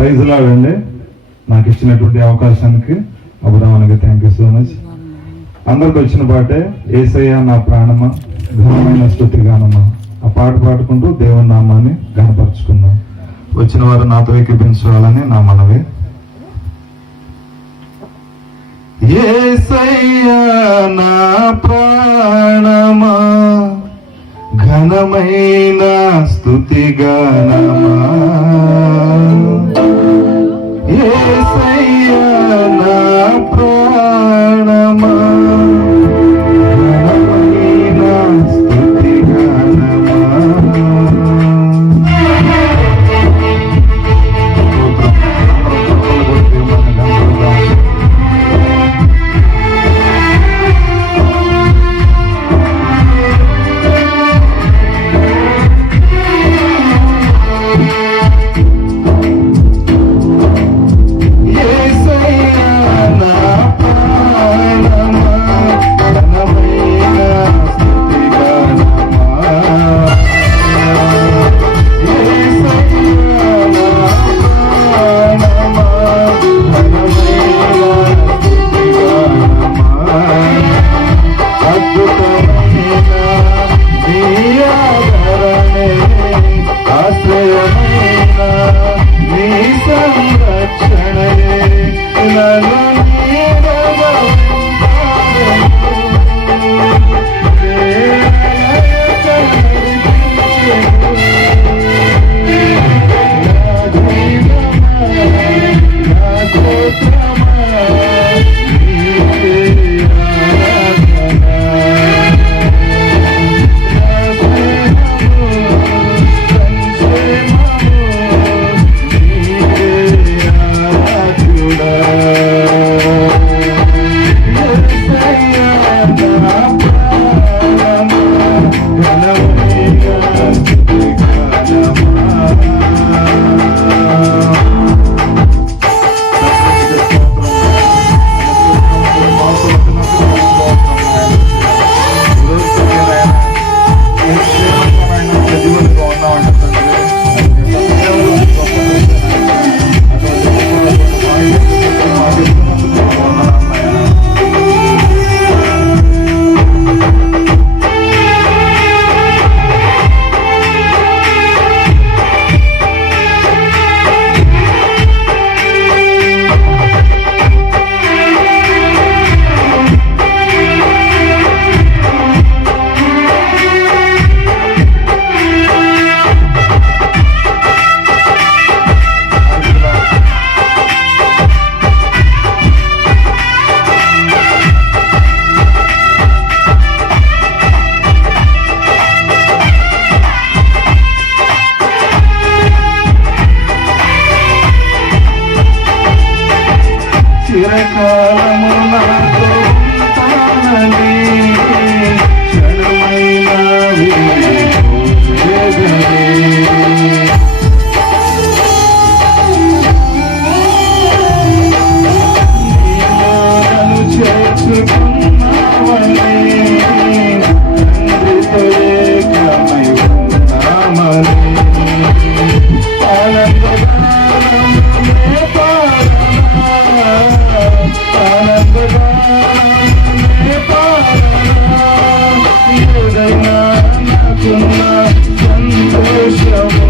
Praise లాడండి. నాకు ఇచ్చినటువంటి అవకాశానికి అబుదామానికి థ్యాంక్ యూ సో మచ్. అందరికి వచ్చిన పాటే యేసయ్య నా ప్రాణమా ఘనమైన స్తుతి గానమా, ఆ పాట పాడుకుంటూ దేవుని నామాన్ని ఘనపరుచుకుందాం. వచ్చిన వారు నాతో ఏకీపించాలని నా మనవి. యేసయ్య నా ప్రాణమా ఘనమైన స్తుతి గానమా, యేసయ్య నా ప్రాణమా ఘనమైన స్తుతి గానమా. చిరకాలము నాతో ఉంటానని క్షణమైన నీలోనను చేర్చుకున్నావని తండ్రితో ఏకమై ఉన్నామని సంతోషము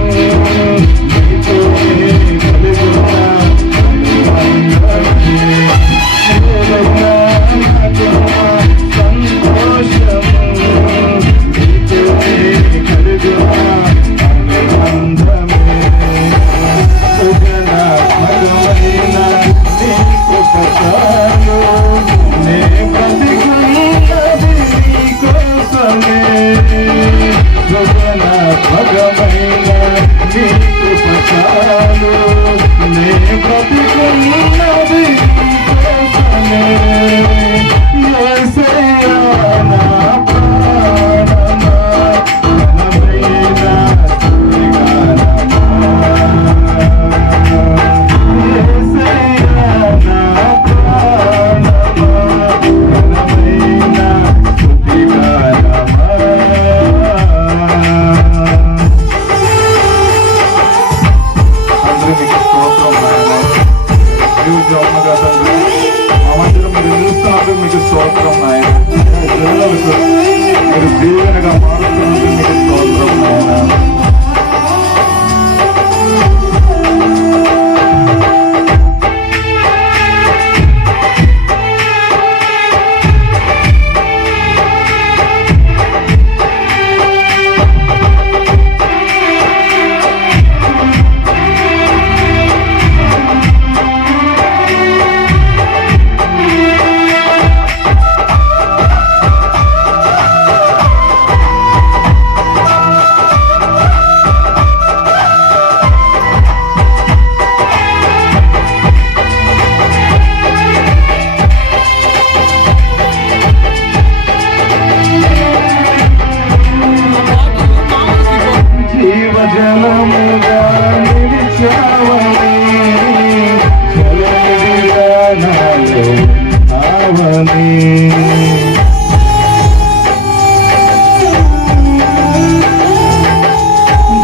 స్తోత్రం. నీకు స్తోత్రం నాయన. పిల్లలకు మీరు దీవెనగా మారుతున్నందుకు నీకు స్తోత్రం నాయన.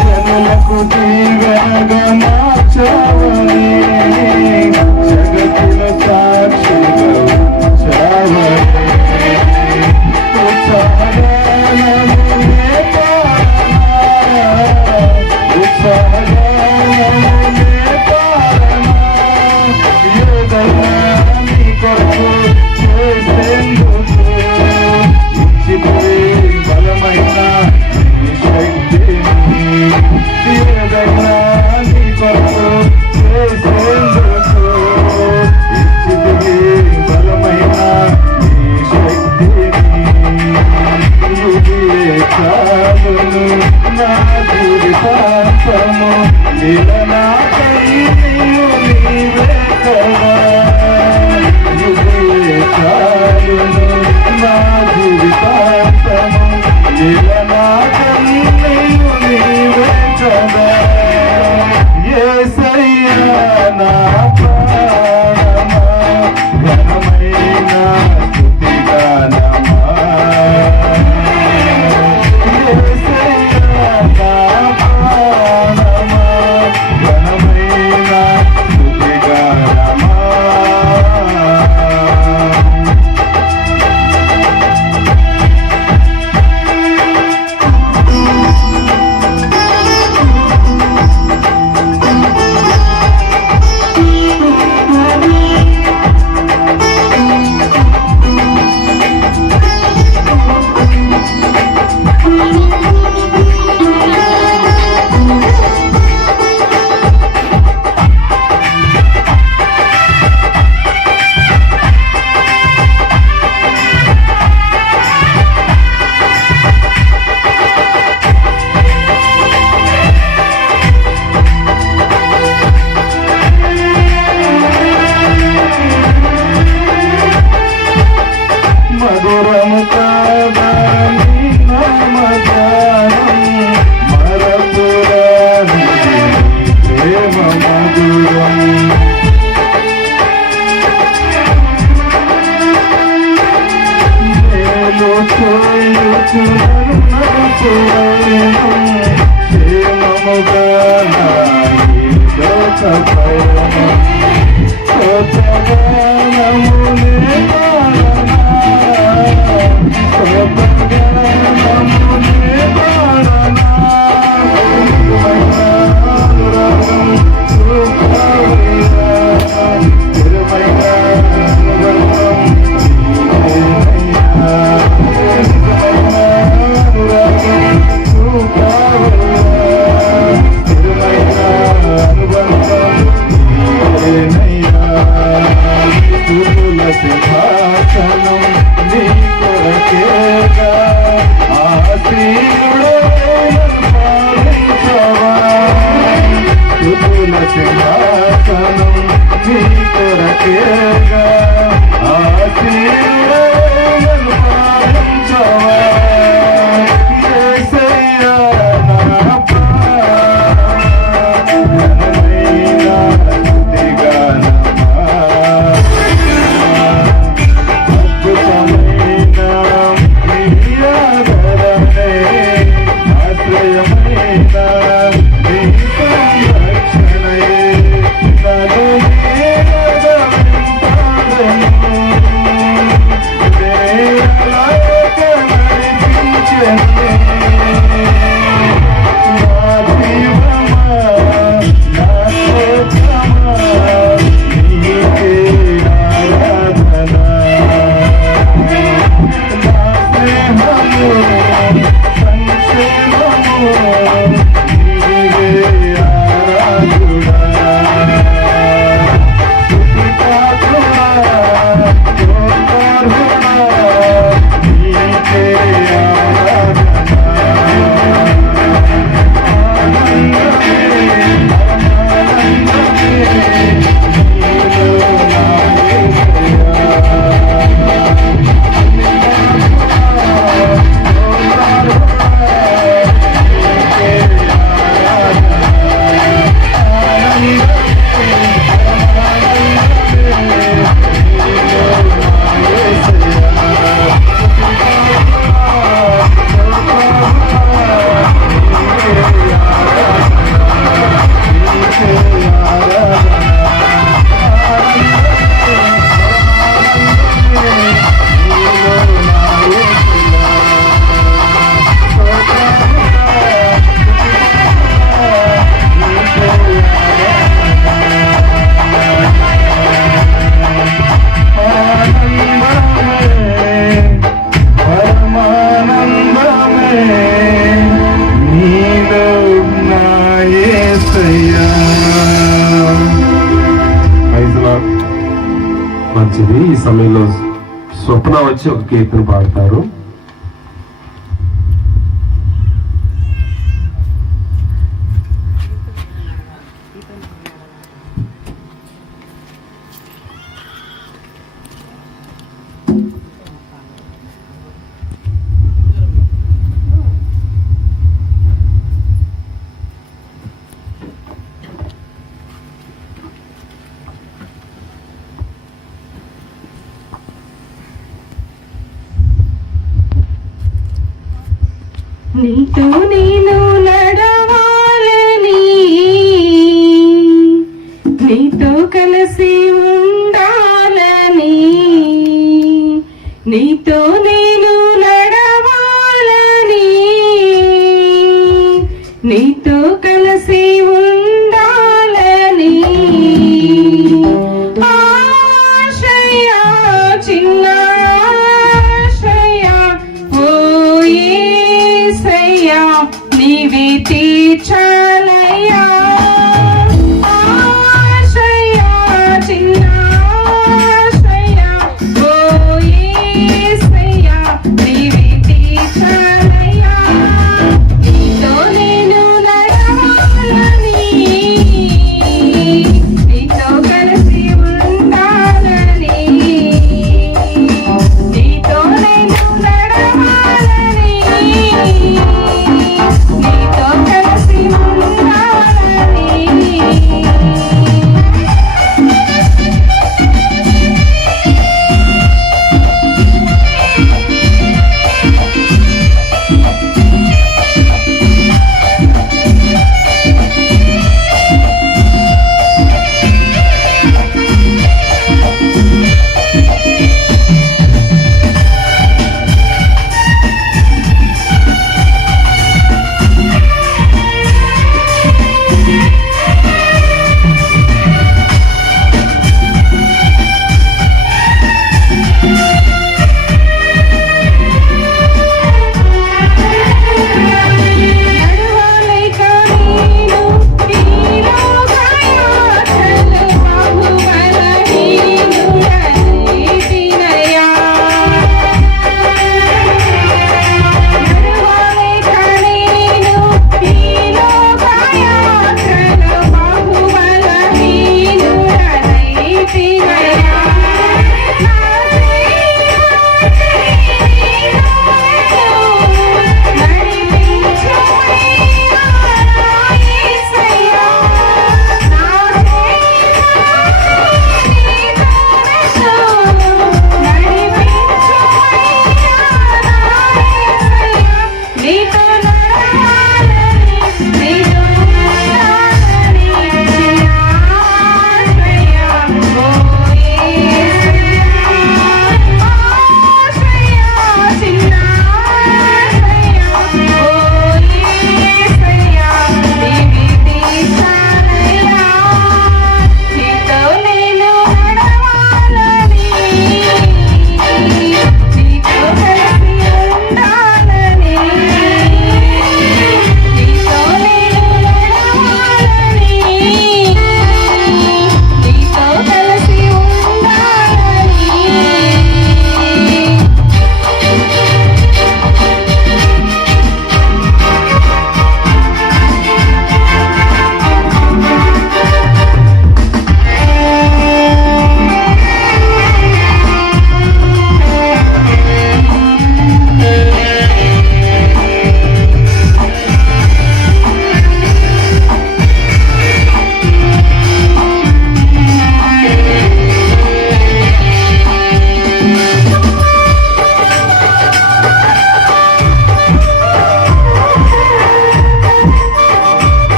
జనులకు దీవెనగా మార్చావని, జగతిలో సాక్షిగా ఉంచావని, ఉత్సాహగానమునే పాడనా, ఉత్సాహగానమునే పాడనా, ఏదైనా నీ కొరకు చేసేందుకు ఇచ్చితివి బలమైన నీ శక్తిని, ఏదైనా నీ కొరకు చేసేందుకు ఇచ్చితివి బలమైన నీ శక్తిని, ఇదియే చాలును నా జీవితాంతము, ఇలా నాకై నీవు నీవే కదా, ఇదియే చాలును నా జీవితాంతము, ఇలా నాకై నీవు నీవే కదా, యేసయ్యా నా ప్రాణమా, ఘనమైన స్తుతిగానమా, యేసయ్యా నా ప్రాణమా, ఘనమైన స్తుతిగానమా. మధురము కాదా నీ నామగానం, మరపురాని ప్రేమ మధురం, మేలు చేయుచు నడుపువేను, క్షేమముగా నా ఈ లోక పయనం, స్తోత్రగానమునే పాడనా, స్తోత్రగానమునే పాడనా, తిరుమల అనురాగం సుఖావిరా, తిరుమల అనురాగం నీవేనయ్యా, తిరుమల అనురాగం సుఖావిరా, తిరుమల అనుబంధం నీవేనయ్యా, స్తుతుల సింహాసనం నీ కొరకేగా, ఆశీనుడే పాలించవా, స్తుతుల సింహాసనం నీ కొరకేగా, ఆశీనుడే పాలించవా, యేసయ్యా నా ప్రాణమా, ఘనమైన స్తుతిగానమా, అద్భుతమైన నీ ఆదరణే, ఆశ్రయమైన నీ సంరక్షణే, నన్ను నేనగా వెంటాడెను, మంచిది. ఈ సమయంలో స్వప్న వచ్చి ఒక కీర్తన పాడతారు. నీతో నేను నడవాలని, నీతో కలిసి ఉండాలని, నీతో నేను నడవాలని, నీతో కలిసి ఉండాలని ఆశయా చిన్న నీవి తీర్చాలయ్యా ఆశయా చిన్న ఆశయా ఓ యేసయ్యా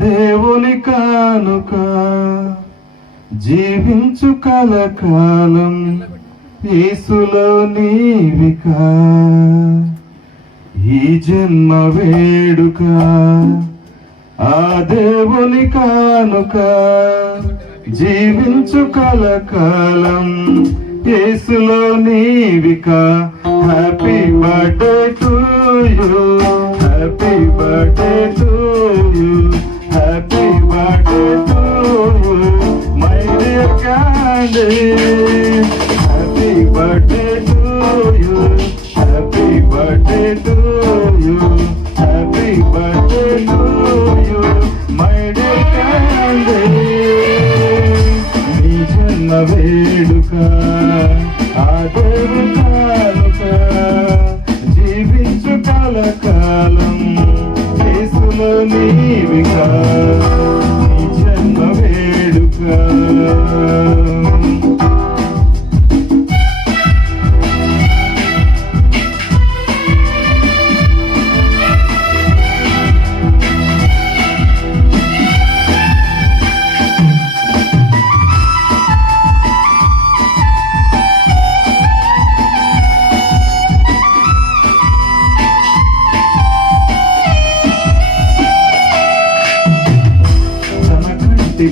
దేవుని కానుక జీవించు కలకాలం యేసులో నీవిక ఈ జన్మ వేడుక ఆ దేవుని కానుక జీవించు కలకాలం యేసులో నీవిక happy birthday to you happy birthday to you happy birthday to you my dear Candy happy birthday to you happy birthday to you happy birthday to you my dear Candy నీ జన్మ వేడుక ఆ దేవుని కానుక జీవించు కలకాలం యేసులో నీవిక నీ జన్మ వేడుక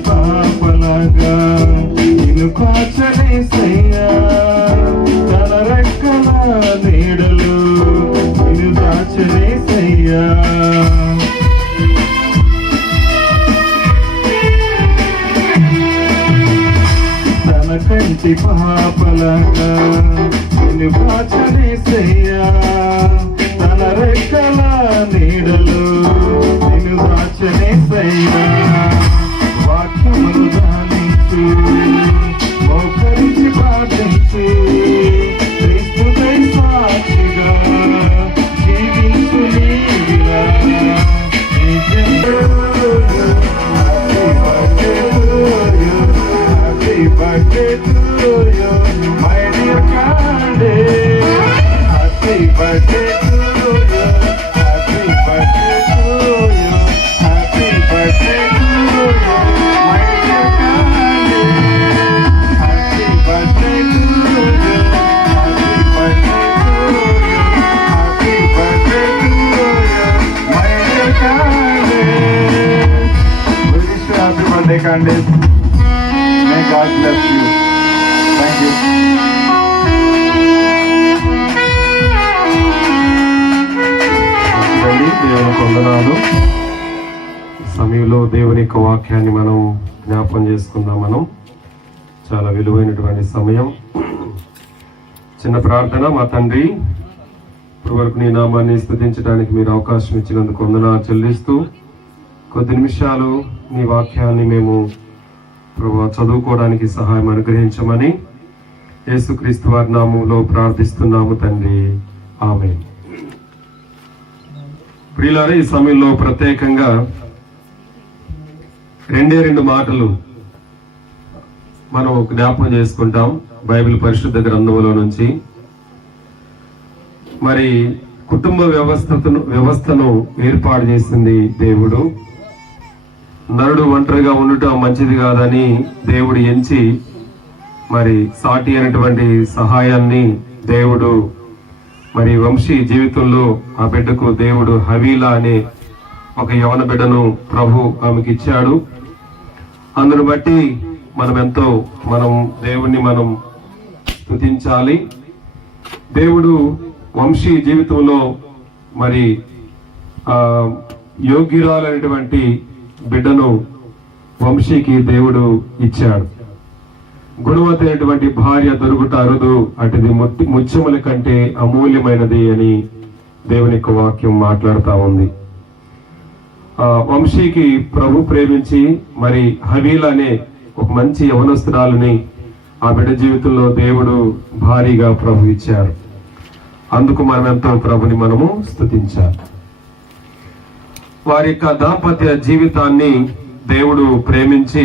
పాపలాగా నిన్ను కాచలేసయ్యా తన రెక్కల నీడలు నిన్ను దాచలేసయ్యా తన కంటి పాపలాగా నిన్ను కాచలేసయ్యా తన రెక్కల నీడలు నిన్ను దాచలేసయ్యా వాక్యమును ధ్యానించు మోకరించి ప్రార్థించు క్రీస్తుకై సాక్షిగా జీవించు నీవిలా happy birthday to you my dear Candy happy birthday to you happy birthday to you happy birthday to you my dear Candy happy birthday to you happy birthday to you happy birthday to you my dear Candy wish happy birthday Candy may God bless you thank you దేవునికి వందనాలు. సమయంలో దేవుని యొక్క వాక్యాన్ని మనం జ్ఞాపకం చేసుకుందాం. మనం చాలా విలువైనటువంటి సమయం. చిన్న ప్రార్థన. మా తండ్రి, ఇప్పుడు వరకు నీ నామాన్ని స్తుతించడానికి మీరు అవకాశం ఇచ్చినందుకు వందనాలు చెల్లిస్తూ కొద్ది నిమిషాలు నీ వాక్యాన్ని మేము ప్రభువా చదువుకోవడానికి సహాయం అనుగ్రహించమని యేసుక్రీస్తు వారి నామంలో ప్రార్థిస్తున్నాము తండ్రి. ఆమేన్. ప్రియులారా, ఈ సమయంలో ప్రత్యేకంగా రెండు మాటలు మనం జ్ఞాపకం చేసుకుంటాం బైబిల్ పరిశుద్ధ గ్రంథంలో నుంచి. మరి కుటుంబ వ్యవస్థను ఏర్పాటు చేసింది దేవుడు. నరుడు ఒంటరిగా ఉండటం మంచిది కాదని దేవుడు ఎంచి మరి సాటి అయినటువంటి సహాయాన్ని దేవుడు మరి వంశీ జీవితంలో ఆ బిడ్డకు దేవుడు హవీలా అనే ఒక యవన బిడ్డను ప్రభు ఆమెకి ఇచ్చాడు. అందును బట్టి మనం దేవుణ్ణి మనం స్తుతించాలి. దేవుడు వంశీ జీవితంలో మరి యోగ్యురాలైనటువంటి బిడ్డను వంశీకి దేవుడు ఇచ్చాడు. గుణవతైనటువంటి భార్య దొరుకుట అరుదు, అటుది ముత్యముల కంటే అమూల్యమైనది అని దేవుని యొక్క వాక్యం మాట్లాడుతూ ఉంది. వంశీకి ప్రభు ప్రేమించి మరి హవీల్ అనే ఒక మంచి యవనస్తురాలని ఆ బిడ్డ జీవితంలో దేవుడు భారీగా ప్రభు ఇచ్చారు. అందుకు మనం ఎంతో ప్రభుని మనము స్తుతించాలి. వారి యొక్క దాంపత్య జీవితాన్ని దేవుడు ప్రేమించి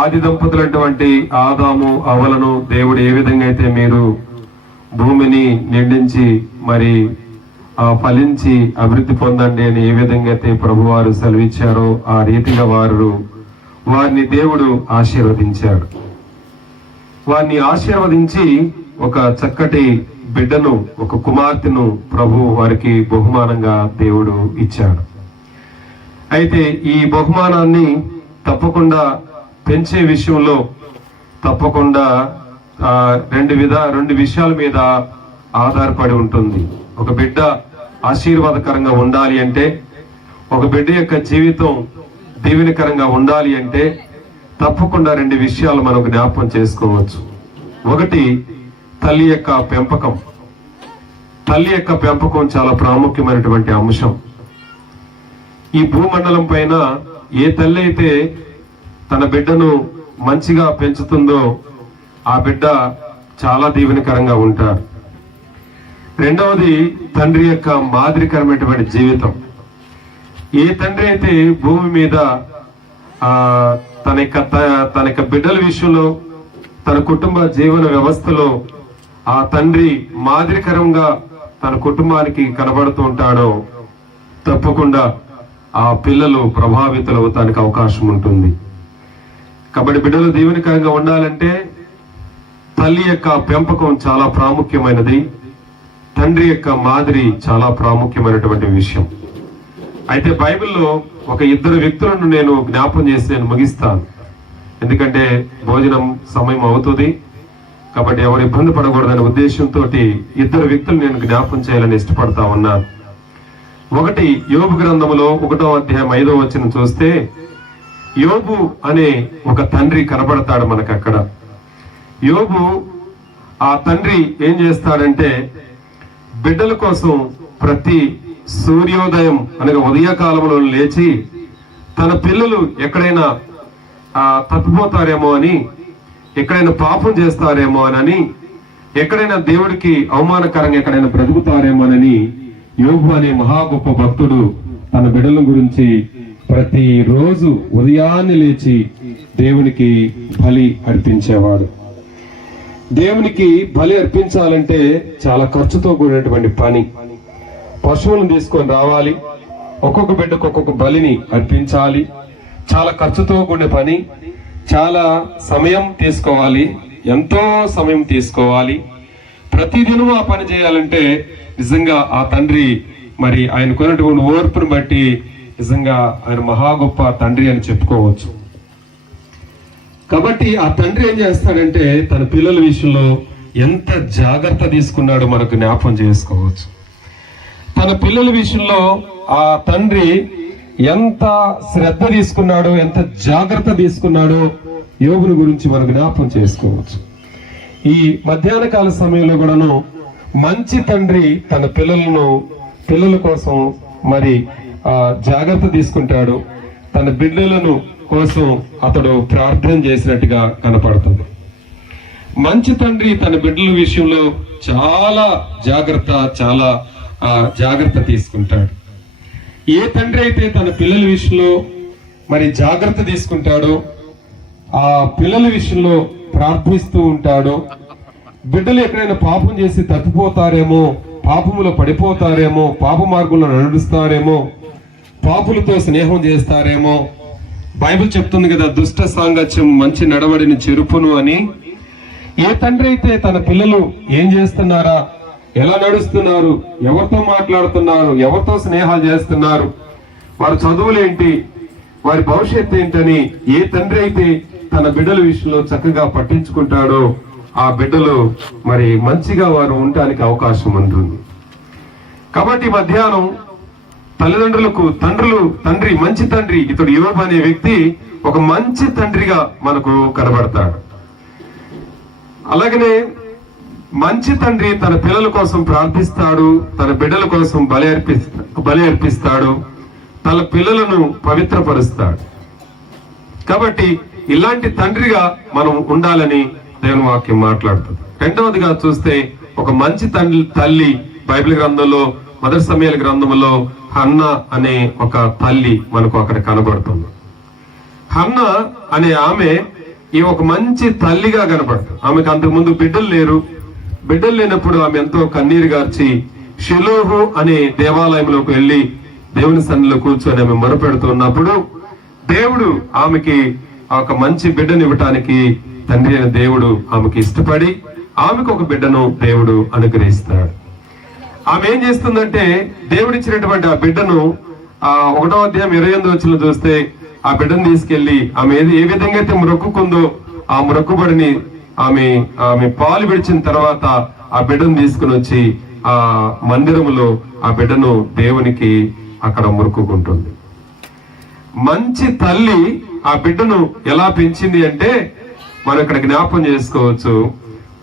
ఆది దంపతులైనటువంటి ఆదాము అవ్వలను దేవుడు ఏ విధంగా అయితే మీరు భూమిని నిండించి మరి ఫలించి అభివృద్ధి పొందండి అని ఏ విధంగా అయితే ప్రభువారు సెలవిచ్చారో ఆ రీతిగా వారిని దేవుడు ఆశీర్వదించాడు. వారిని ఆశీర్వదించి ఒక చక్కటి బిడ్డను, ఒక కుమార్తెను ప్రభు వారికి బహుమానంగా దేవుడు ఇచ్చాడు. అయితే ఈ బహుమానాన్ని తప్పకుండా పెంచే విషయంలో తప్పకుండా రెండు విషయాల మీద ఆధారపడి ఉంటుంది. ఒక బిడ్డ ఆశీర్వాదకరంగా ఉండాలి అంటే, ఒక బిడ్డ యొక్క జీవితం దీవెనకరంగా ఉండాలి అంటే తప్పకుండా 2 విషయాలు మనం జ్ఞాపకం చేసుకోవచ్చు. ఒకటి, తల్లి యొక్క పెంపకం. తల్లి యొక్క పెంపకం చాలా ప్రాముఖ్యమైనటువంటి అంశం. ఈ భూమండలం పైన ఏ తల్లి అయితే తన బిడ్డను మంచిగా పెంచుతుందో ఆ బిడ్డ చాలా దీవెనకరంగా ఉంటారు. రెండవది, తండ్రి యొక్క మాదిరికరమైనటువంటి జీవితం. ఏ తండ్రి అయితే భూమి మీద తన యొక్క బిడ్డల విషయంలో, తన కుటుంబ జీవన వ్యవస్థలో ఆ తండ్రి మాదిరికరంగా తన కుటుంబానికి కనబడుతూ ఉంటాడో తప్పకుండా ఆ పిల్లలు ప్రభావితులవుతానికి అవకాశం ఉంటుంది. కాబట్టి బిడ్డలు దీవెనకరంగా ఉండాలంటే తల్లి యొక్క పెంపకం చాలా ప్రాముఖ్యమైనది. తండ్రి యొక్క మాదిరి చాలా ప్రాముఖ్యమైనటువంటి విషయం. అయితే బైబిల్లో ఒక 2 వ్యక్తులను నేను జ్ఞాపం చేసి నేను ముగిస్తాను. ఎందుకంటే భోజనం సమయం అవుతుంది కాబట్టి ఎవరు ఇబ్బంది పడకూడదనే ఉద్దేశంతో 2 వ్యక్తులు నేను జ్ఞాపం చేయాలని ఇష్టపడతా ఉన్నాను. ఒకటి, యోబు గ్రంథములో 1వ అధ్యాయం 5వ వచనం చూస్తే యోబు అనే ఒక తండ్రి కనబడతాడు మనకు అక్కడ. యోబు ఆ తండ్రి ఏం చేస్తాడంటే బిడ్డల కోసం ప్రతి సూర్యోదయం అనగా ఉదయకాలంలో లేచి తన పిల్లలు ఎక్కడైనా తప్పిపోతారేమో అని, ఎక్కడైనా పాపం చేస్తారేమో అని, ఎక్కడైనా దేవుడికి అవమానకరంగా ఎక్కడైనా బ్రతుకుతారేమోనని యోబు అనే మహా గొప్ప భక్తుడు తన బిడ్డల గురించి ప్రతి రోజు ఉదయాన్నే లేచి దేవునికి బలి అర్పించేవాడు. దేవునికి బలి అర్పించాలంటే చాలా ఖర్చుతో కూడినటువంటి పని. పశువులను తీసుకొని రావాలి, ఒక్కొక్క బిడ్డకు ఒక్కొక్క బలిని అర్పించాలి. చాలా ఖర్చుతో కూడిన పని, చాలా సమయం తీసుకోవాలి, ఎంతో సమయం తీసుకోవాలి. ప్రతిదినం ఆ పని చేయాలంటే నిజంగా ఆ తండ్రి మరి ఆయనకున్నటువంటి ఓర్పును బట్టి నిజంగా ఆయన మహా గొప్ప తండ్రి అని చెప్పుకోవచ్చు. కాబట్టి ఆ తండ్రి ఏం చేస్తాడంటే తన పిల్లల విషయంలో ఎంత జాగ్రత్త తీసుకున్నాడో మనకు జ్ఞాపకం చేసుకోవచ్చు. తన పిల్లల విషయంలో ఆ తండ్రి ఎంత శ్రద్ధ తీసుకున్నాడో, ఎంత జాగ్రత్త తీసుకున్నాడో యోబుని గురించి మనం జ్ఞాపకం చేసుకోవచ్చు. ఈ మధ్యాహ్న కాల సమయంలో కూడాను మంచి తండ్రి తన పిల్లల కోసం మరి జాగ్రత్త తీసుకుంటాడు. తన బిడ్డలను కోసం అతడు ప్రార్థన చేసినట్టుగా కనపడుతుంది. మంచి తండ్రి తన బిడ్డల విషయంలో చాలా జాగ్రత్త తీసుకుంటాడు. ఏ తండ్రి అయితే తన పిల్లల విషయంలో మరి జాగ్రత్త తీసుకుంటాడో, ఆ పిల్లల విషయంలో ప్రార్థిస్తూ ఉంటాడో, బిడ్డలు ఎక్కడైనా పాపం చేసి తప్పిపోతారేమో, పాపములో పడిపోతారేమో, పాప మార్గంలో నడుస్తారేమో, పాపులతో స్నేహం చేస్తారేమో, బైబిల్ చెప్తుంది కదా, దుష్ట సాంగత్యం మంచి నడవడిని చెరుపును అని. ఏ తండ్రి అయితే తన పిల్లలు ఏం చేస్తున్నారా, ఎలా నడుస్తున్నారు, ఎవరితో మాట్లాడుతున్నారు, ఎవరితో స్నేహాలు చేస్తున్నారు, వారి చదువులేంటి, వారి భవిష్యత్తు ఏంటని ఏ తండ్రి అయితే తన బిడ్డల విషయంలో చక్కగా పట్టించుకుంటాడో ఆ బిడ్డలు మరి మంచిగా వారు ఉండటానికి అవకాశం ఉంటుంది. కాబట్టి మధ్యాహ్నం తల్లిదండ్రులకు తండ్రి మంచి తండ్రి, ఇతడు యోబు అనే వ్యక్తి ఒక మంచి తండ్రిగా మనకు కనబడతాడు. అలాగనే మంచి తండ్రి తన పిల్లల కోసం ప్రార్థిస్తాడు, తన బిడ్డల కోసం బలి అర్పిస్తాడు, తన పిల్లలను పవిత్రపరుస్తాడు. కాబట్టి ఇలాంటి తండ్రిగా మనం ఉండాలని దేవుని వాక్యం మాట్లాడుతుంది. రెండవదిగా చూస్తే ఒక మంచి తల్లి బైబిల్ గ్రంథంలో మొదటి సమయాల గ్రంథంలో హన్నా అనే ఒక తల్లి మనకు అక్కడ కనబడుతుంది. హన్నా అనే ఆమె ఈ ఒక మంచి తల్లిగా కనబడుతుంది. ఆమెకు అంతకుముందు బిడ్డలు లేరు. బిడ్డలు లేనప్పుడు ఆమె ఎంతో కన్నీరు గార్చి షిలోహు అనే దేవాలయంలోకి వెళ్ళి దేవుని సన్నిధిలో కూర్చొని ఆమె మొరపెడుతున్నప్పుడు దేవుడు ఆమెకి ఒక మంచి బిడ్డను ఇవ్వటానికి తండ్రి అయిన దేవుడు ఆమెకి ఇష్టపడి ఆమెకు ఒక బిడ్డను దేవుడు అనుగ్రహిస్తాడు. ఆమె ఏం చేస్తుందంటే దేవుడిచ్చినటువంటి ఆ బిడ్డను 1వ అధ్యాయం 28వ వచనంలో చూస్తే ఆ బిడ్డను తీసుకెళ్లి ఆమె ఏ విధంగా అయితే మొక్కుకుందో ఆ మొక్కుబడిని ఆమె పాలు విడిచిన తర్వాత ఆ బిడ్డను తీసుకుని వచ్చి ఆ మందిరములో ఆ బిడ్డను దేవునికి అక్కడ మొక్కుకుంటుంది. మంచి తల్లి ఆ బిడ్డను ఎలా పెంచింది అంటే మనం ఇక్కడ జ్ఞాపం చేసుకోవచ్చు.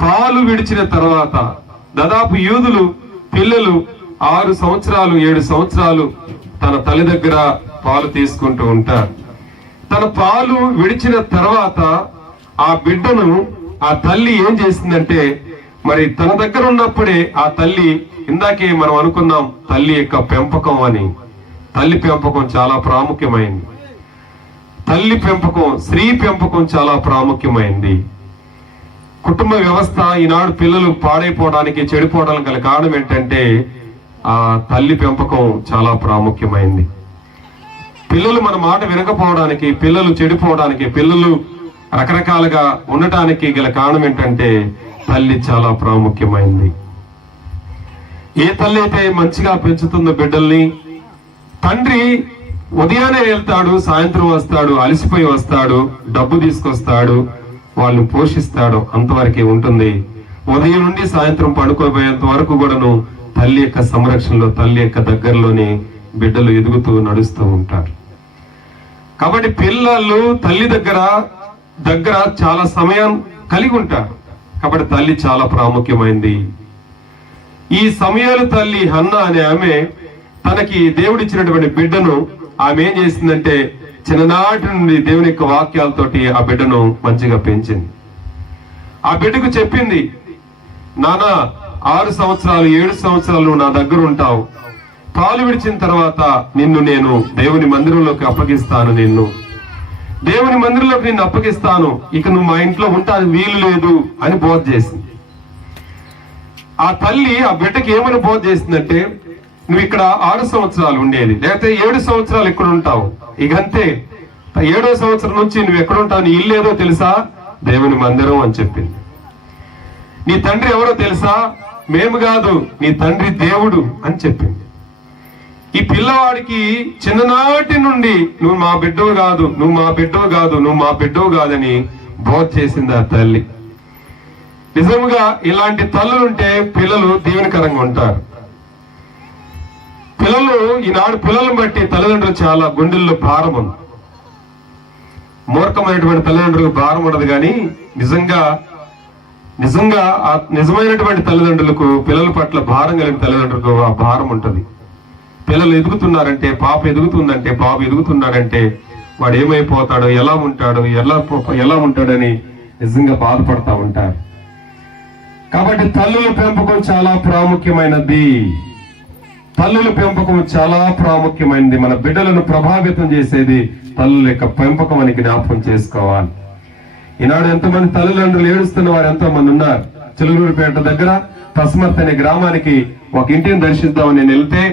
పాలు విడిచిన తర్వాత దాదాపు యూదులు పిల్లలు 6 సంవత్సరాలు 7 సంవత్సరాలు తన తల్లి దగ్గర పాలు తీసుకుంటూ ఉంటారు. తన పాలు విడిచిన తర్వాత ఆ బిడ్డను ఆ తల్లి ఏం చేసిందంటే మరి తన దగ్గర ఉన్నప్పుడే ఆ తల్లి, ఇందాకే మనం అనుకున్నాం తల్లి యొక్క పెంపకం అని. తల్లి పెంపకం చాలా ప్రాముఖ్యమైంది. తల్లి పెంపకం, స్త్రీ పెంపకం చాలా ప్రాముఖ్యమైంది. కుటుంబ వ్యవస్థ ఈనాడు పిల్లలు పాడైపోవడానికి, చెడిపోవడానికి గల కారణం ఏంటంటే ఆ తల్లి పెంపకం చాలా ప్రాముఖ్యమైంది. పిల్లలు మన మాట వినకపోవడానికి, పిల్లలు చెడిపోవడానికి, పిల్లలు రకరకాలుగా ఉండటానికి గల కారణం ఏంటంటే తల్లి చాలా ప్రాముఖ్యమైంది. ఏ తల్లి అయితే మంచిగా పెంచుతుందో బిడ్డల్ని, తండ్రి ఉదయాన్నే వెళ్తాడు, సాయంత్రం వస్తాడు, అలసిపోయి వస్తాడు, డబ్బు తీసుకొస్తాడు, వాళ్ళని పోషిస్తాడు, అంతవరకే ఉంటుంది. ఉదయం నుండి సాయంత్రం పడుకోబోయేంత వరకు కూడాను తల్లి యొక్క సంరక్షణలో, తల్లి యొక్క దగ్గరలోనే బిడ్డలు ఎదుగుతూ నడుస్తూ ఉంటారు. కాబట్టి పిల్లలు తల్లి దగ్గర చాలా సమయం కలిగి ఉంటారు. కాబట్టి తల్లి చాలా ప్రాముఖ్యమైంది. ఈ సమయాలు తల్లి హన్నా అనే ఆమె తనకి దేవుడిచ్చినటువంటి బిడ్డను ఆమె ఏం చేసిందంటే చిన్ననాటి నుండి దేవుని యొక్క వాక్యాలతోటి ఆ బిడ్డను మంచిగా పెంచింది. ఆ బిడ్డకు చెప్పింది, నాన్న 6 సంవత్సరాలు 7 సంవత్సరాలు నా దగ్గర ఉంటావు, పాలు విడిచిన తర్వాత నిన్ను నేను దేవుని మందిరంలోకి అప్పగిస్తాను, దేవుని మందిరంలోకి నిన్ను అప్పగిస్తాను, ఇక నువ్వు మా ఇంట్లో ఉంటాను వీలు లేదు అని బోధ చేసింది. ఆ తల్లి ఆ బిడ్డకి ఏమని బోధ చేసిందంటే, నువ్వు ఇక్కడ 6 సంవత్సరాలు ఉండేది, లేకపోతే 7 సంవత్సరాలు ఇక్కడ ఉంటావు, ఇకంతే 7వ సంవత్సరం నుంచి నువ్వు ఎక్కడ ఉంటావు, నీ ఇల్లు ఏదో తెలుసా, దేవుని మందిరం అని చెప్పింది. నీ తండ్రి ఎవరో తెలుసా, మేము కాదు, నీ తండ్రి దేవుడు అని చెప్పింది. ఈ పిల్లవాడికి చిన్ననాటి నుండి నువ్వు మా బిడ్డవు కాదు, నువ్వు మా బిడ్డవు కాదు, నువ్వు మా బిడ్డవు కాదని బోధ చేసింది ఆ తల్లి. నిజంగా ఇలాంటి తల్లులుంటే పిల్లలు దీవెనకరంగా ఉంటారు. పిల్లలు ఈనాడు పిల్లలను బట్టి తల్లిదండ్రులు చాలా గుండెల్లో భారం ఉంది. మూర్ఖమైనటువంటి తల్లిదండ్రులకు భారం ఉండదు, కానీ నిజమైనటువంటి తల్లిదండ్రులకు పిల్లల పట్ల భారం కలిగిన తల్లిదండ్రులకు ఆ భారం ఉంటుంది. పిల్లలు ఎదుగుతున్నారంటే, పాప ఎదుగుతుందంటే, బాబు ఎదుగుతున్నాడంటే వాడు ఏమైపోతాడో, ఎలా ఉంటాడని నిజంగా బాధపడతా ఉంటారు. కాబట్టి తల్లుల పెంపకం చాలా ప్రాముఖ్యమైనది. తల్లుల పెంపకం చాలా ప్రాముఖ్యమైనది. మన బిడ్డలను ప్రభావితం చేసేది తల్లుల యొక్క పెంపకం అని జ్ఞాపకం చేసుకోవాలి. ఈనాడు ఎంతమంది తల్లిదండ్రులు ఏడుస్తున్న వారు ఎంతో మంది ఉన్నారు. చిలుకూరుపేట దగ్గర తస్మత్ అనే గ్రామానికి ఒక ఇంటిని దర్శిద్దామని నేను వెళ్తే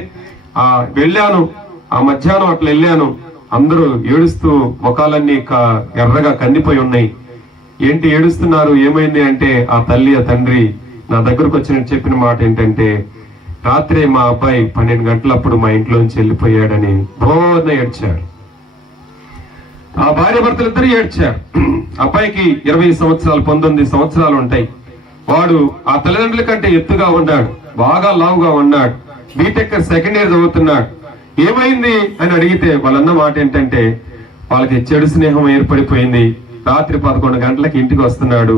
వెళ్ళాను. ఆ మధ్యాహ్నం అట్లా వెళ్ళాను. అందరూ ఏడుస్తూ ముఖాలన్నీ ఎర్రగా కందిపోయి ఉన్నాయి. ఏంటి ఏడుస్తున్నారు, ఏమైంది అంటే ఆ తల్లి ఆ తండ్రి నా దగ్గరకు వచ్చిన చెప్పిన మాట ఏంటంటే, రాత్రి మా అబ్బాయి 12 గంటలప్పుడు మా ఇంట్లోంచి వెళ్ళిపోయాడని బోర్న ఏడ్చాడు. ఆ భార్య భర్తలు ఇద్దరు ఏడ్చారు. అబ్బాయికి 20 సంవత్సరాలు 19 సంవత్సరాలు ఉంటాయి. వాడు ఆ తల్లిదండ్రుల కంటే ఎత్తుగా ఉన్నాడు, బాగా లావుగా ఉన్నాడు, బీటెక్ సెకండ్ ఇయర్ చదువుతున్నాడు. ఏమైంది అని అడిగితే వాళ్ళన్న మాట ఏంటంటే, వాళ్ళకి చెడు స్నేహం ఏర్పడిపోయింది, రాత్రి 11 గంటలకు ఇంటికి వస్తున్నాడు.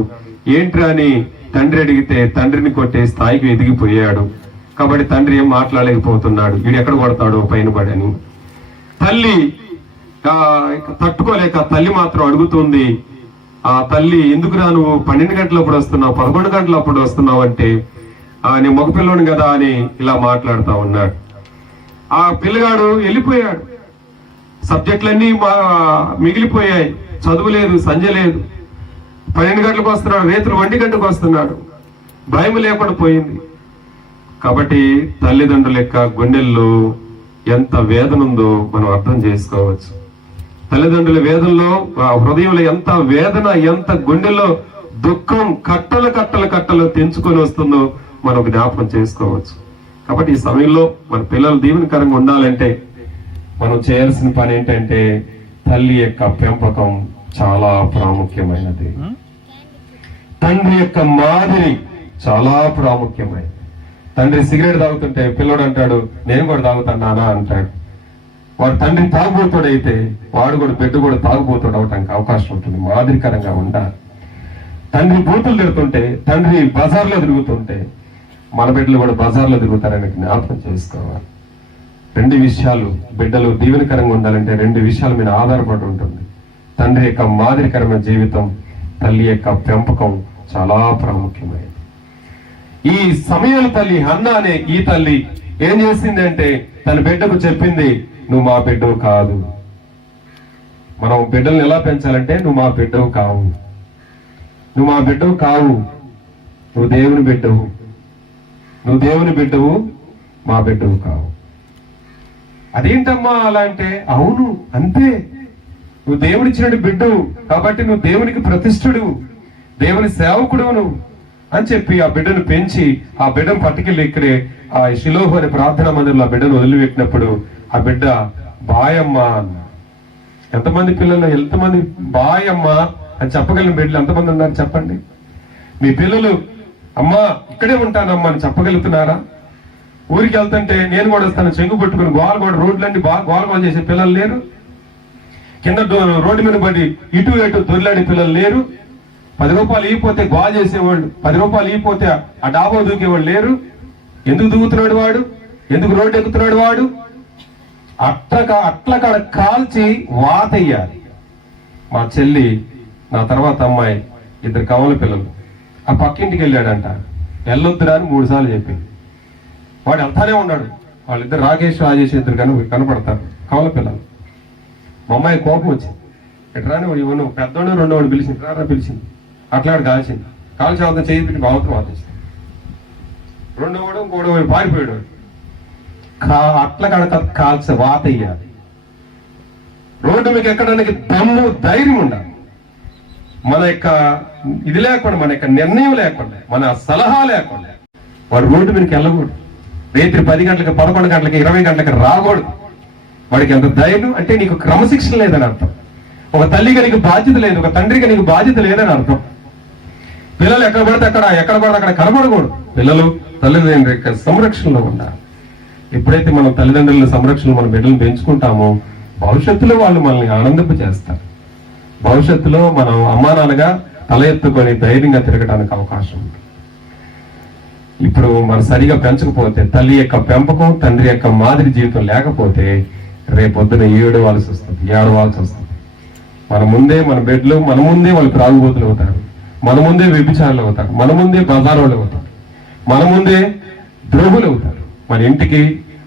ఏంట్రా అని తండ్రి అడిగితే తండ్రిని కొట్టే స్థాయికి ఎదిగిపోయాడు. కాబట్టి తండ్రి ఏం మాట్లాడలేకపోతున్నాడు, వీడు ఎక్కడ కొడతాడో పైన పడని. తల్లి తట్టుకోలేక తల్లి మాత్రం అడుగుతుంది, ఆ తల్లి ఎందుకురా నువ్వు 12 గంటలప్పుడు వస్తున్నావు, 11 గంటలప్పుడు వస్తున్నావు అంటే, నేను మగపిల్లోని కదా అని ఇలా మాట్లాడుతూ ఉన్నాడు. ఆ పిల్లగాడు వెళ్ళిపోయాడు. సబ్జెక్టులన్నీ మిగిలిపోయాయి, చదువు లేదు, సంజ లేదు. 12 గంటలకు వస్తున్నాడు, రేతులు 1 గంటకు వస్తున్నాడు. భయం లేకుండా పోయింది. కాబట్టి తల్లిదండ్రుల యొక్క గుండెల్లో ఎంత వేదన ఉందో మనం అర్థం చేసుకోవచ్చు. తల్లిదండ్రుల వేదనలో, ఆ హృదయంలో ఎంత వేదన, ఎంత గుండెల్లో దుఃఖం కట్టలు కట్టలు కట్టలు తెంచుకొని వస్తుందో మనం జ్ఞాపకం చేసుకోవచ్చు. కాబట్టి ఈ సమయంలో మన పిల్లలు దీవెనకరంగా ఉండాలంటే మనం చేయాల్సిన పని ఏంటంటే తల్లి యొక్క పెంపకం చాలా ప్రాముఖ్యమైనది. తండ్రి యొక్క మాదిరి చాలా ప్రాముఖ్యమైనది. తండ్రి సిగరెట్ తాగుతుంటే పిల్లడు అంటాడు, నేను కూడా తాగుతాను నానా అంటాడు. వాడు తండ్రి తాగుబోతాడైతే వాడు కూడా బిడ్డ కూడా తాగుబోతాడు అవటానికి అవకాశం ఉంటుంది. మాదిరికరంగా ఉండాలి. తండ్రి బూతులు తిరుగుతుంటే, తండ్రి బజార్లో తిరుగుతుంటే మన బిడ్డలు కూడా బజార్లో తిరుగుతారని జ్ఞాపకం చేసుకోవాలి. 2 విషయాలు బిడ్డలు దీవెనకరంగా ఉండాలంటే 2 విషయాల మీద ఆధారపడి ఉంటుంది. తండ్రి యొక్క మాదిరికరమైన జీవితం, తల్లి యొక్క పెంపకం చాలా ప్రాముఖ్యమైనది. ఈ సమయాల తల్లి హన్నా అనే ఈ తల్లి ఏం చేసిందంటే తన బిడ్డకు చెప్పింది, నువ్వు మా బిడ్డవు కాదు. మనం బిడ్డల్ని ఎలా పెంచాలంటే నువ్వు మా బిడ్డవు కావు, నువ్వు మా బిడ్డవు కావు, నువ్వు దేవుని బిడ్డవు, నువ్వు దేవుని బిడ్డవు, మా బిడ్డవు కావు. అదేంటమ్మా అలా అంటే, అవును అంతే, నువ్వు దేవుడిచ్చిన బిడ్డవు కాబట్టి నువ్వు దేవునికి ప్రతిష్ఠుడు, దేవుని సేవకుడు నువ్వు అని చెప్పి ఆ బిడ్డను పెంచి ఆ బిడ్డను పట్టుకెళ్ళి ఇక్కడే ఆ షిలోహు అనే ప్రార్థనా మందిరంలో ఆ బిడ్డను వదిలిపెట్టినప్పుడు ఆ బిడ్డ బాయమ్మ అన్న. ఎంతమంది పిల్లలు ఎంతమంది బాయమ్మ అని చెప్పగలిగిన బిడ్డలు ఎంతమంది ఉన్నారు చెప్పండి? మీ పిల్లలు అమ్మా ఇక్కడే ఉంటానమ్మా అని చెప్పగలుగుతున్నారా? ఊరికి వెళ్తుంటే నేను కూడా వస్తాను చెంగు పట్టుకుని గోల రోడ్లన్నీ గోల చేసే పిల్లలు లేరు. కింద రోడ్డు మీద పడి ఇటు ఎటు దొరిలాడే పిల్లలు లేరు. 10 రూపాయలు ఇగిపోతే గోల చేసేవాళ్ళు, 10 రూపాయలు ఇగిపోతే ఆ డాబా దూకేవాళ్ళు లేరు. ఎందుకు దూకుతున్నాడు వాడు? ఎందుకు రోడ్డు ఎక్కుతున్నాడు వాడు? అట్ల కాడ కాల్చి వాతయ్యాలి. మా చెల్లి నా తర్వాత అమ్మాయి 2 కవల పిల్లలు ఆ పక్కింటికి వెళ్ళాడంట. వెళ్ళొద్దురా అని 3 సార్లు చెప్పింది. వాడు వెళ్తానే ఉన్నాడు. వాళ్ళిద్దరు రాకేష్ రాజేష్ ఇద్దరు కనపడతారు కవల పిల్లలు. మా అమ్మాయి కోపం వచ్చింది. ఎట్రాని నువ్వు పెద్దోడు 2వాడు పిలిచింది, రారా పిలిచింది. అట్లాడు కాల్చింది. కాల్చి అంతా చేయి పెట్టి బావతో వాదించింది. 2వాడు 3వాడు పారిపోయాడు. అట్ల కనుక కాల్చ వాతయ్యాలి. రోడ్డు మీకు ఎక్కడానికి దమ్ము ధైర్యం ఉండాలి. మన యొక్క ఇది లేకుండా, మన యొక్క నిర్ణయం లేకుండా, మన సలహా లేకుండా వాడు రోడ్డు మీదకి వెళ్ళకూడదు. రాత్రి 10 గంటలకు 11 గంటలకు 20 గంటలకు రాకూడదు. వాడికి ఎంత ధైర్యం అంటే నీకు క్రమశిక్షణ లేదని అర్థం. ఒక తల్లిగా నీకు బాధ్యత లేదు, ఒక తండ్రిగా నీకు బాధ్యత లేదని అర్థం. పిల్లలు ఎక్కడ పడితే అక్కడ కనబడకూడదు. పిల్లలు తల్లిదండ్రుల యొక్క సంరక్షణలో ఉండాలి. ఎప్పుడైతే మనం తల్లిదండ్రుల సంరక్షణలో మన బిడ్డలను పెంచుకుంటామో భవిష్యత్తులో వాళ్ళు మనల్ని ఆనందింప చేస్తారు. భవిష్యత్తులో మనం అమ్మానాన్నగా తల ఎత్తుకొని ధైర్యంగా తిరగడానికి అవకాశం ఉంది. ఇప్పుడు మనం సరిగా పెంచకపోతే, తల్లి యొక్క పెంపకం, తండ్రి యొక్క మాదిరి జీవితం లేకపోతే రేపొద్దున ఏడవాల్సి వస్తుంది. మన ముందే మన బిడ్డలు, మన ముందే వాళ్ళు త్రాగుబోతులు అవుతారు, మన ముందే వ్యభిచారులు అవుతారు, మన ముందే బజారోళ్ళు అవుతారు, మన ముందే ద్రోహులు అవుతారు, మన ఇంటికి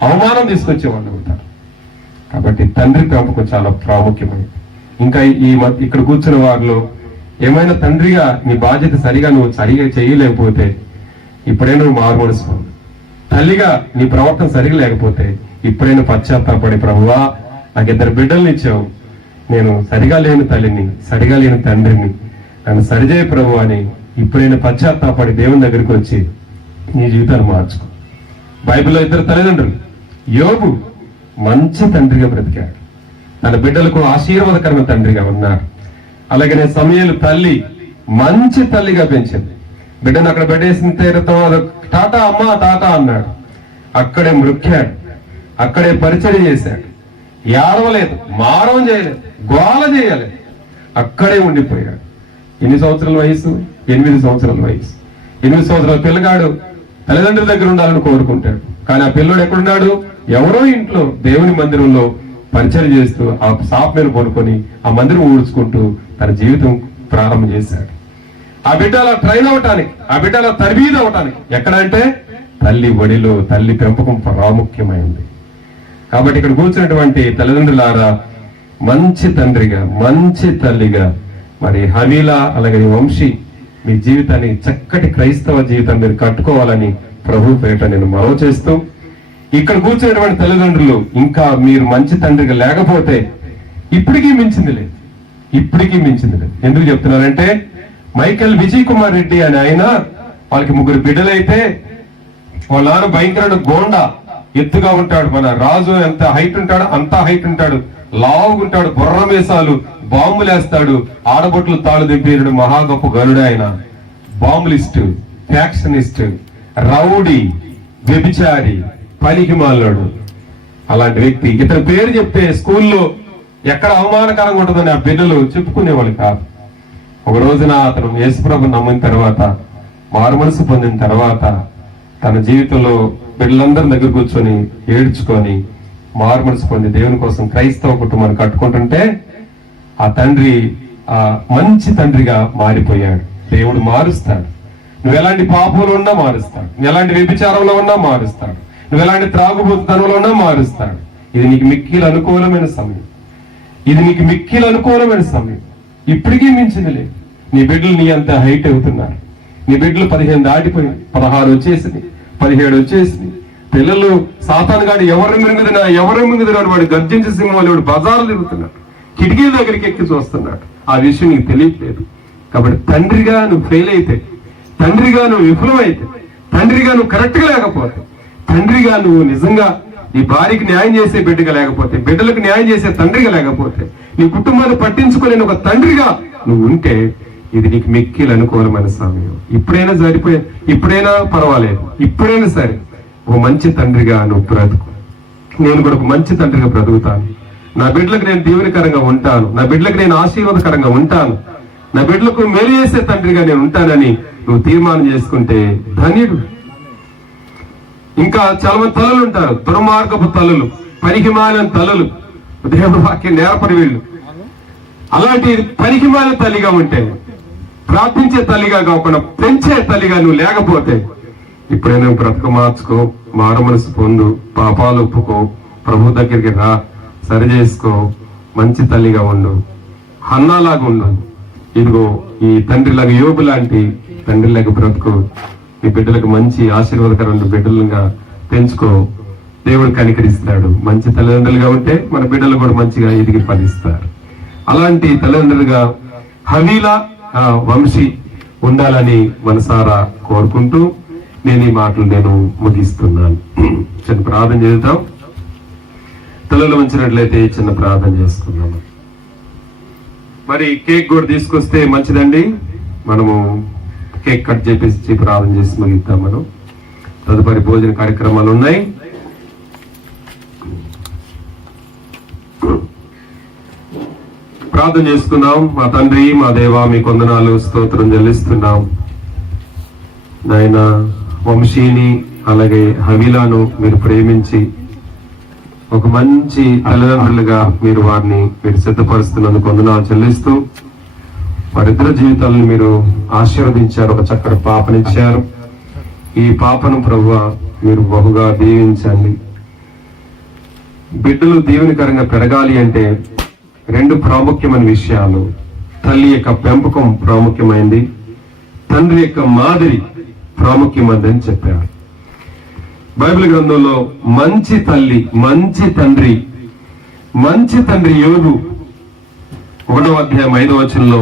అవమానం తీసుకొచ్చే వాళ్ళు అవుతారు. కాబట్టి తండ్రి పెంపకం చాలా ప్రాముఖ్యమైనది. ఇంకా ఇక్కడ కూర్చున్న వారిలో ఏమైనా తండ్రిగా నీ బాధ్యత నువ్వు సరిగా చేయలేకపోతే ఇప్పుడే నువ్వు మారుమనసు. తల్లిగా నీ ప్రవర్తన సరిగా లేకపోతే ఇప్పుడైనా పశ్చాత్తాపడి, ప్రభువా నాకు 2 బిడ్డల్ని ఇచ్చావు, నేను సరిగా లేని తల్లిని, సరిగా లేని తండ్రిని, నన్ను సరిచేయ ప్రభు అని ఇప్పుడైనా పశ్చాత్తాపడి దేవుని దగ్గరికి వచ్చి నీ జీవితాన్ని మార్చుకో. బైబిల్లో 2 తల్లిదండ్రులు, యోబు మంచి తండ్రిగా బ్రతికాడు, తన బిడ్డలకు ఆశీర్వాదకరమైన తండ్రిగా ఉన్నారు. అలాగనే సమూయేలు తల్లి మంచి తల్లిగా పెంచింది. బిడ్డను అక్కడ పెట్టేసిన తర్వాత టాటా అమ్మా టాటా అన్నాడు. అక్కడే మృక్కాడు, అక్కడే పరిచయం చేశాడు. ఏడవలేదు, మారం చేయలేదు, గోల చేయలేదు, అక్కడే ఉండిపోయాడు. ఎన్ని సంవత్సరాల వయసు? 8 సంవత్సరాల వయసు. 8 సంవత్సరాల పిల్లగాడు తల్లిదండ్రుల దగ్గర ఉండాలని కోరుకుంటాడు. కానీ ఆ పిల్లోడు ఎక్కడున్నాడు? ఎవరో ఇంట్లో దేవుని మందిరంలో పరిచయం చేస్తూ ఆ సాప్ మీద పడుకొని ఆ మందిరం ఊడ్చుకుంటూ తన జీవితం ప్రారంభం చేశాడు. ఆ బిడ్డ అలా ట్రైన్ అవటానికి, ఆ బిడ్డ అలా తరబీదు అవటానికి ఎక్కడంటే తల్లి ఒడిలో, తల్లి పెంపకం ప్రాముఖ్యమైంది. కాబట్టి ఇక్కడ కూర్చున్నటువంటి తల్లిదండ్రులారా, మంచి తండ్రిగా, మంచి తల్లిగా మరి హవీలా అలాగే వంశీ మీ జీవితాన్ని చక్కటి క్రైస్తవ జీవితాన్ని మీరు కట్టుకోవాలని ప్రభు పేట నేను మనవి చేస్తూ, ఇక్కడ కూర్చున్నటువంటి తల్లిదండ్రులు ఇంకా మీరు మంచి తండ్రిగా లేకపోతే ఇప్పటికీ మించింది లేదు, ఇప్పటికీ మించింది లేదు. ఎందుకు చెప్తున్నానంటే మైకేల్ విజయ్ కుమార్ రెడ్డి అని ఆయన, వాళ్ళకి 3 బిడ్డలైతే వాళ్ళ నాన్న భయంకరుడు గోండా, ఎత్తుగా ఉంటాడు. మన రాజు ఎంత హైట్ ఉంటాడు అంత హైట్ ఉంటాడు, లావుగుంటాడు, బుర్ర మీసాలు, బాంబులేస్తాడు, ఆడబొట్లు తాడు దింపేరుడు, మహా గొప్ప గరుడు ఆయన. బాంబులిస్ట్, ఫ్యాక్షనిస్ట్, రౌడీ, వ్యభిచారి, పనికిమాలినోడు. అలాంటి వ్యక్తి. ఇతని పేరు చెప్తే స్కూల్లో ఎక్కడ అవమానకరంగా ఉంటుందని ఆ బిడ్డలు చెప్పుకునేవాళ్ళు కాదు. ఒక రోజున అతను యేసుప్రభుని నమ్మిన తర్వాత, మారుమనసు పొందిన తర్వాత, తన జీవితంలో బిడ్డలందరి దగ్గర కూర్చొని ఏడ్చుకొని మారుమనసు పొంది దేవుని కోసం క్రైస్తవ కుటుంబాన్ని కట్టుకుంటుంటే ఆ తండ్రి ఆ మంచి తండ్రిగా మారిపోయాడు. దేవుడు మారుస్తాడు. నువ్వు ఎలాంటి పాపంలో ఉన్నా మారుస్తాడు, నువ్వు ఎలాంటి వ్యభిచారంలో ఉన్నా మారుస్తాడు, నువ్వు ఎలాంటి త్రాగుబోతుతనంలో ఉన్నా మారుస్తాడు. ఇది నీకు మిక్కిలి అనుకూలమైన సమయం, ఇది నీకు మిక్కిలి అనుకూలమైన సమయం. ఇప్పటికీ మించింది లేదు. నీ బిడ్డలు నీ అంత హైట్ అవుతున్నారు. నీ బిడ్డలు 15 దాటిపోయింది, 16 వచ్చేసింది, 17 వచ్చేసింది. పిల్లలు సాతాను గాడు ఎవరు మింగుదినా వాడు గర్జించే సింహాలు వాడు బజార్లు తిరుగుతున్నాడు, కిటికీల దగ్గరికి ఎక్కి చూస్తున్నాడు. ఆ విషయం నీకు తెలియట్లేదు. కాబట్టి తండ్రిగా నువ్వు ఫెయిల్ అయితే, తండ్రిగా నువ్వు విఫలమైతే, తండ్రిగా నువ్వు కరెక్ట్ గా లేకపోతే, తండ్రిగా నువ్వు నిజంగా నీ భార్యకి న్యాయం చేసే బిడ్డగా లేకపోతే, బిడ్డలకు న్యాయం చేసే తండ్రిగా లేకపోతే, నీ కుటుంబాన్ని పట్టించుకోలేని ఒక తండ్రిగా నువ్వు ఉంటే ఇది నీకు మిక్కిలి అనుకూలమైన సమయం. ఇప్పుడైనా సరిపోయే, ఇప్పుడైనా పర్వాలేదు, ఇప్పుడైనా సరే ఒక మంచి తండ్రిగా నువ్వు బ్రతుకు. నేను కూడా ఒక మంచి తండ్రిగా బ్రతుకుతాను. నా బిడ్డలకు నేను దీవెనకరంగా ఉంటాను, నా బిడ్డలకు నేను ఆశీర్వాదకరంగా ఉంటాను, నా బిడ్డలకు మేలు చేసే తండ్రిగా నేను ఉంటానని నువ్వు తీర్మానం చేసుకుంటే ధన్యుడు. ఇంకా చాలా మంది తల్లులు ఉంటారు, దుర్మార్గపు తల్లులు, పనికిమాలిన తల్లులు, దేవుడు వాక్యం నేర్పని వీళ్ళు. అలాంటి పనికిమాలిన తల్లిగా ఉంటే, ప్రార్థించే తల్లిగా కాకుండా పెంచే తల్లిగా నువ్వు లేకపోతే ఇప్పుడైనా బ్రతుకు మార్చుకో, మారు మనసు పొందు, పాపాలు ఒప్పుకో, ప్రభు దగ్గరికి రా, సరి చేసుకో, మంచి తల్లిగా ఉండు, హన్నాలాగా ఉండు. ఇదిగో ఈ తండ్రిలాగా, యోబు లాంటి తండ్రిలాగా బ్రతుకు. ఈ బిడ్డలకు మంచి ఆశీర్వాదకరమైన బిడ్డలుగా పెంచుకో. దేవుడు కనికరిస్తాడు. మంచి తల్లిదండ్రులుగా ఉంటే మన బిడ్డలు కూడా మంచిగా ఎదిగి ఫలిస్తారు. అలాంటి తల్లిదండ్రులుగా హవీలా వంశీ ఉండాలని మనసారా కోరుకుంటూ నేను ఈ మాటలు నేను ముగిస్తున్నాను. చిన్న ప్రార్థన చేద్దాం. తలలో ఉంచినట్లయితే చిన్న ప్రార్థన చేసుకున్నాము. మరి కేక్ కూడా తీసుకొస్తే మంచిదండి. మనము కేక్ కట్ చేపించి ప్రార్థన చేసి ముగిద్దాం. మనం తదుపరి భోజన కార్యక్రమాలు ఉన్నాయి. ప్రార్థన చేసుకుందాం. మా తండ్రి, మా దేవా, మీ కొందనాలు స్తోత్రం చెల్లిస్తున్నాం. నాయన వంశీని అలాగే హవీలాను మీరు ప్రేమించి ఒక మంచి తల్లిదండ్రులుగా మీరు వారిని సిద్ధపరుస్తున్నందుకు కొందనాలు చెల్లిస్తూ, వారిద్దరి జీవితాలను మీరు ఆశీర్వదించారు. ఒక చక్కటి పాపనిచ్చారు. ఈ పాపను ప్రభువా మీరు బహుగా దీవించండి. బిడ్డలు దీవెనకరంగా పెరగాలి అంటే 2 ప్రాముఖ్యమైన విషయాలు. తల్లి యొక్క పెంపకం ప్రాముఖ్యమైంది, తండ్రి యొక్క మాదిరి ప్రాముఖ్యమైందని చెప్పారు. బైబిల్ గ్రంథంలో మంచి తల్లి, మంచి తండ్రి యోబు 1వ అధ్యాయం 5వ వచనంలో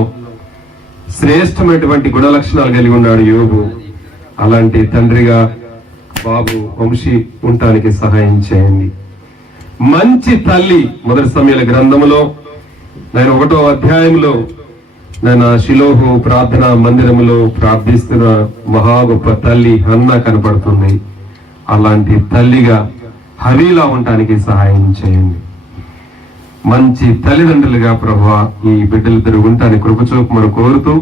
శ్రేష్టమైనటువంటి గుణ లక్షణాలు కలిగి ఉన్నాడు యోబు. అలాంటి తండ్రిగా బాబు వంశీ ఉండటానికి సహాయం చేయండి. మంచి తల్లి, మొదటి సమయాల గ్రంథంలో నేను 1వ అధ్యాయంలో నేను షిలోహు ప్రార్థనా మందిరంలో ప్రార్థిస్తున్న మహా గొప్ప తల్లి హన్నా కనపడుతుంది. అలాంటి తల్లిగా హవీలా ఉండటానికి సహాయం చేయండి. మంచి తల్లిదండ్రులుగా ప్రభువా ఈ బిడ్డలిద్దరు ఉండటానికి కృపచూపమని కోరుతూ,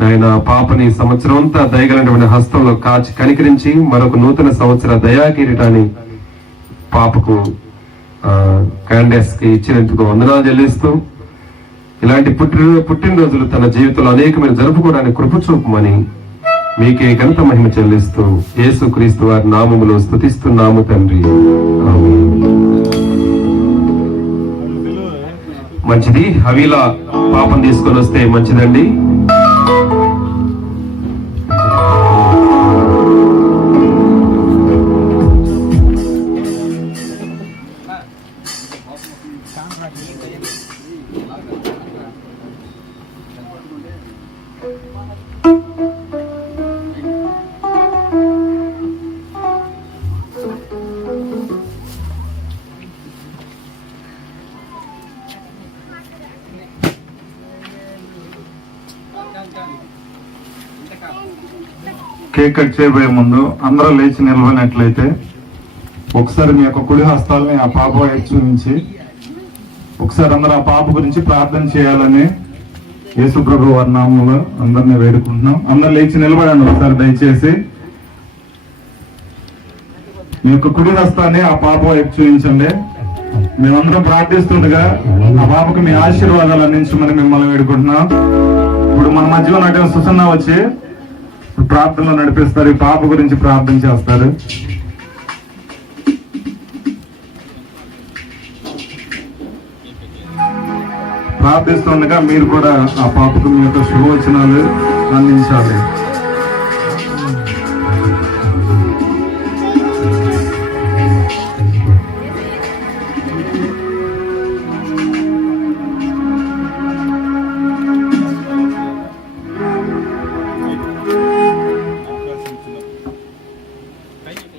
నాయన పాపని సంవత్సరం అంతా దయగలిగినటువంటి హస్తంలో కాచి కనికరించి మరొక నూతన సంవత్సర దయాకిరీటాన్ని పాపకు క్యాండెస్ కి ఇచ్చినందుకు వందనాలు చెల్లిస్తూ, ఇలాంటి పుట్టినరోజులు తన జీవితంలో అనేకమైన జరుపుకోవడానికి కృపచూపమని మీకే ఘనత మహిమ చెల్లిస్తూ యేసుక్రీస్తు వారి నామములో స్తుతిస్తున్నాము తండ్రి. ఆమేన్. మంచిది. హవీలా పాపం తీసుకొని వస్తే మంచిదండి. కేక్ కట్ చేయబోయే ముందు అందరూ లేచి నిలబడినట్లయితే ఒకసారి మీ యొక్క కుడి హస్తాలని ఆ పాప వైపు చూపించి ఒకసారి అందరూ ఆ పాప గురించి ప్రార్థన చేయాలని యేసు ప్రభు వారి నామంలో అందరినీ వేడుకుంటున్నాం. అందరూ లేచి నిలబడండి ఒకసారి దయచేసి. మీ యొక్క కుడి హస్తాన్ని ఆ పాప వైపు చూపించండి. మేమందరం ప్రార్థిస్తుండగా ఆ పాపకు మీ ఆశీర్వాదాలు అందించమని మిమ్మల్ని వేడుకుంటున్నాం. ఇప్పుడు మన మధ్యలో నటిన సుసన్న వచ్చి ప్రార్థనలో నడిపిస్తారు. ఈ పాప గురించి ప్రార్థన చేస్తారు. ప్రార్థిస్తుండగా మీరు కూడా ఆ పాపకు మీ యొక్క శుభవచనాలు అందించాలి.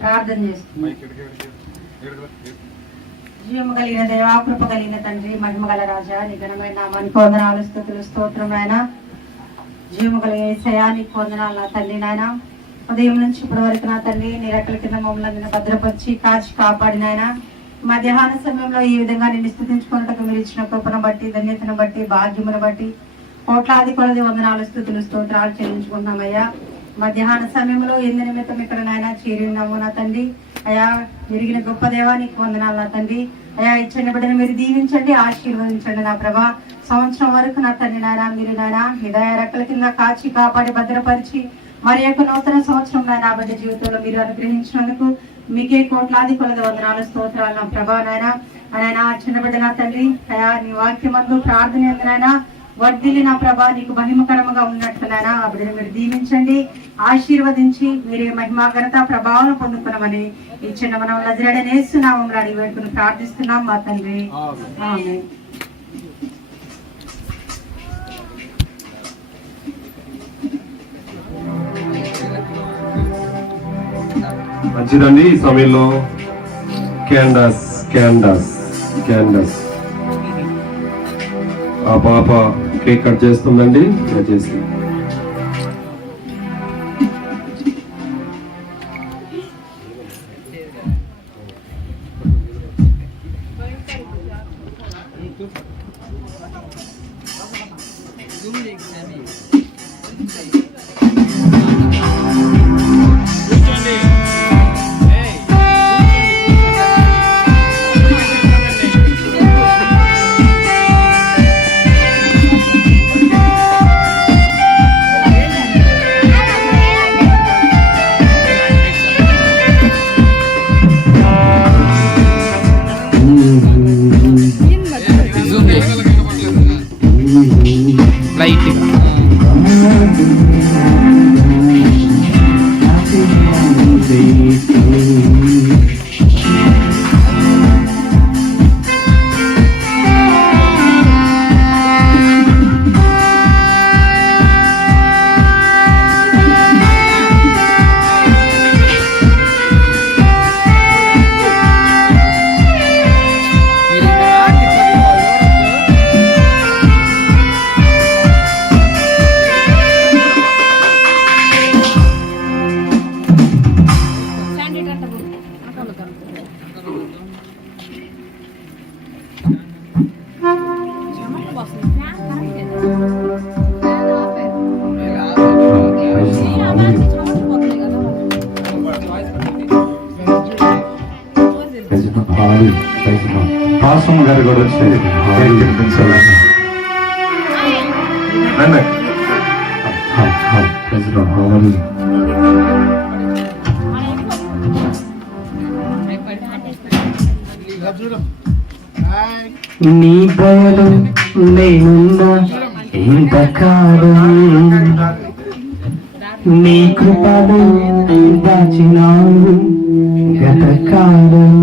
ప్రార్థన చేస్తుంది. జీవము కలిగిన దేవా, కృప కలిగిన తండ్రి, మహిమ గల రాజా, నీ ఘనమైన నామానికి వందనాలు, స్తుతులు, స్తోత్రం నాయన. జీవము కలిగిన యేసయ్యా, నీకు వందనాలు నా తండ్రి నాయన. ఉదయం నుంచి ఇప్పటి వరకు నా తండ్రి నీ రెక్కల కింద మమ్మల్ని భద్రపరిచి కాచి కాపాడినాయన. మధ్యాహ్న సమయంలో ఈ విధంగా నిన్ను స్తుతించుకున్నట్టుకు మీరు ఇచ్చిన కృపను బట్టి, ధన్యతను బట్టి, భాగ్యమును బట్టి కోట్లాది కొలది వందనాలు, స్తుతులు, స్తోత్రాలు చెల్లించుకుంటున్నామయ్యా. మధ్యాహ్న సమయంలో ఎందు నిమిత్తం ఇక్కడ నాయన చేరి ఉన్నాము నా తండ్రి. అయా విరిగిన గొప్ప దేవా, నీకు వందనాలు నా తండ్రి. అయా ఇచ్చిన బిడ్డను మీరు దీవించండి, ఆశీర్వదించండి నా ప్రభా. సంవత్సరం వరకు నా తండ్రి నాయన మీరు నాయన హృదయ రెక్కల కింద కాచి కాపాడి భద్రపరిచి మరి యొక్క నూతన సంవత్సరం నాయన బిడ్డ జీవితంలో మీరు అనుగ్రహించినందుకు మీకే కోట్లాది కొలది వందనాలు, స్తోత్రాలు నా ప్రభా నాయన. ఆయన చిన్న బిడ్డ నా తండ్రి అయా నీ వాక్యమందు ప్రార్థన ఎందునైనా వర్ధిల్లి నా ప్రభా నీకు మహిమకరముగా ఉన్నట్లునైనా ఆ బిడ్డను మీరు దీవించండి, ఆశీర్వదించి మీరే మహిమ ఘనత ప్రభావం పొందుకున్నామని ఈ చిన్న మనం నజరేయుడనేస్తున్నామని అడిగి వేడుకుని ప్రార్థిస్తున్నాం మా తండ్రి. ఆమేన్. మంచిదండి. ఈ సమయంలో క్యాండస్ క్యాండస్ క్యాండస్ ఆ పాప కేక్ కట్ చేస్తుందండి. దయచేసి పాస్టమ్ గారు కూడా వచ్చి నీ దయలో నేనున్నా ఇంతకాలం, నీ కృపలో దాచినావు గతకాలం.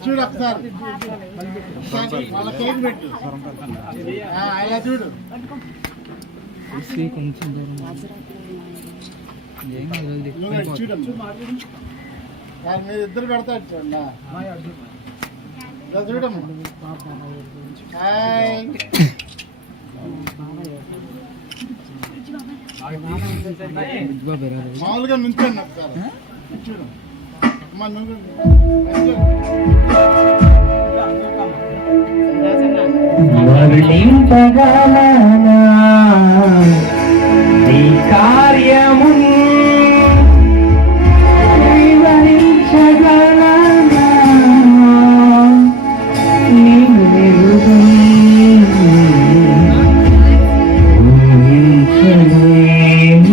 చూడు ఒకసారి వాళ్ళ కేక్ పెట్టు ఇలా చూడు చూడమ్మా మీరు ఇద్దరు పెడతాడు చూడండి ఇలా చూడమ్మా మామూలుగా నుంచండి ఒకసారి చూడు అమ్మా నువ్వు వర్ణింపగలనా నీ కార్యము వివరించగలనా నీ మెరుగు ఊహించలేను.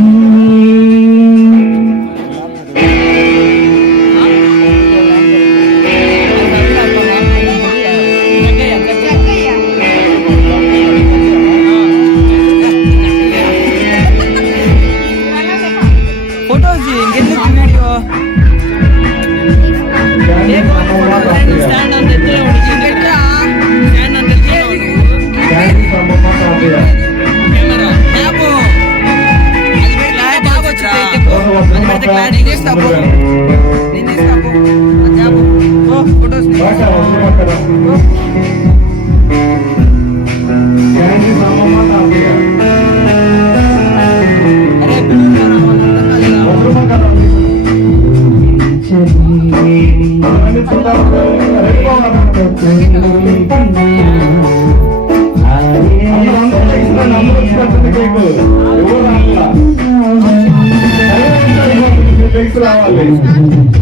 రావాలి